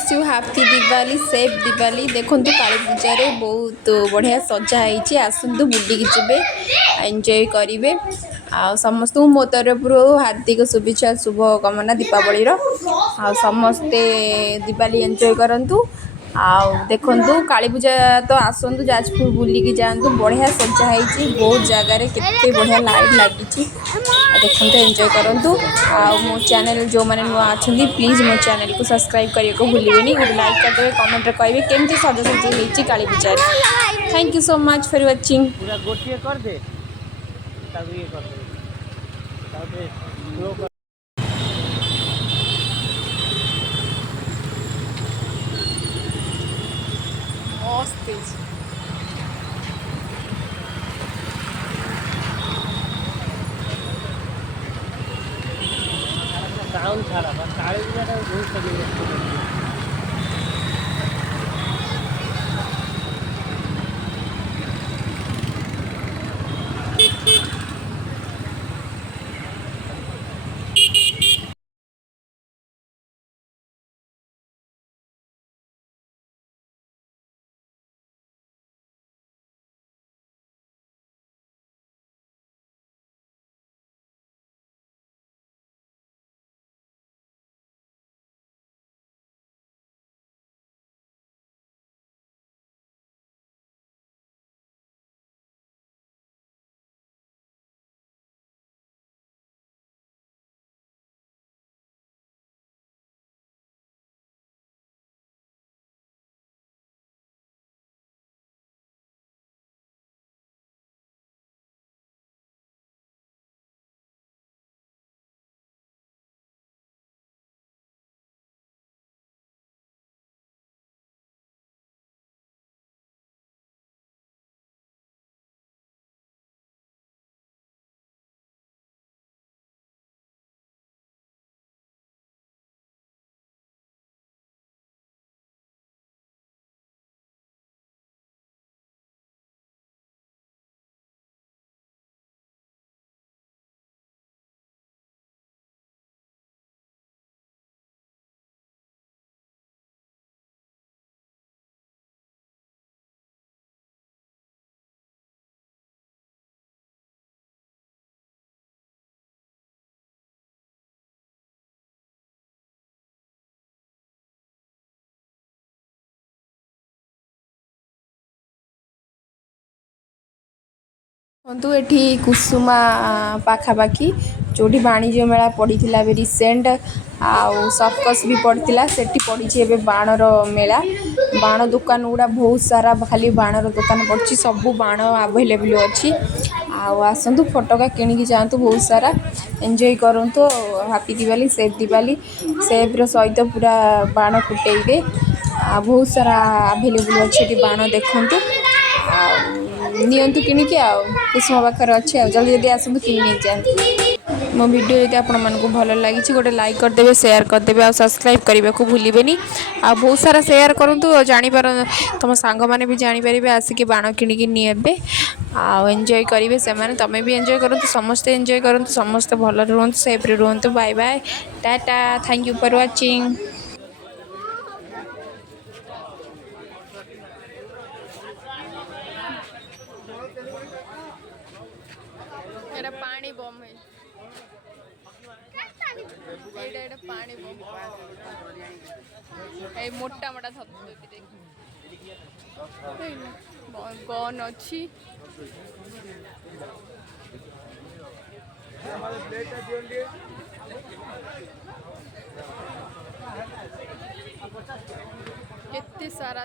Wish you happy Diwali safe Diwali. देखो काली पूजा रे बहुत बढ़िया सजा होती आसतु बुलिकी जी एंजॉय करेंगे। आ समस्त मो तरफ हार्दिक शुभेच्छा शुभ कामना दीपावली समस्ते दिवाली एंजॉय करूँ। देखु काली पूजा तो आसतु जाजपुर बुलिकी जातु बढ़िया सजाई बहुत जगार के बढ़िया लाइट लगी देखते एंजॉय करूँ। मो चैनल जो मैंने नुआ अच्छा प्लीज मो चैनल को सब्सक्राइब करने को भूलिए गोटे लाइक करदे कमेंट करेंगे केमती सजासजी होती Kali Puja. Thank you so much for watching. पूरा गोटिए कर दे साउंड छाड़ा काली पूजा बहुत सेलिब्रेट बंधु एठी कुसुमा पाखापाखि जो वाणिज्य मेला पड़ा रिसेंट आउ सर्कस भी पड़ा से पड़ी बाणर मेला बाण दुकान गुड़ा बहुत सारा खाली बाणर दुकान पड़ी सब बाण आवेलेबल अच्छी आसतु फटका किणिकी जातु बहुत सारा एंजॉय करूँ। हैप्पी दिवाली सेफ दिवाली सेफ्र सहित पूरा बाण फुटेबे बहुत सारा आवेलेबल अच्छे बाण देखूँ नियंतु किणिकी कुसुम पाखे अच्छे जल्दी जल्दी आसतु कि नहीं जाती। मो वीडियो यदि आपको भल लगी गोटे लाइक करदे शेयर करदे और सब्सक्राइब करने को भूलें आ बहुत सारा शेयर करूँ जापर तुम सांग मैंने भी जापर आसिक बाण किणिकी निये एंजॉय करेंगे से तुम्हें भी एंजॉय करूँ समस्ते एंजॉय करूँ समस्ते भल रुहतु सेफ्रे रुहतु bye bye tata thank you for watching. एटा पानी बम है एटा पानी बम ए मोटा मोटा धबधबे देख गन अच्छी केते सारा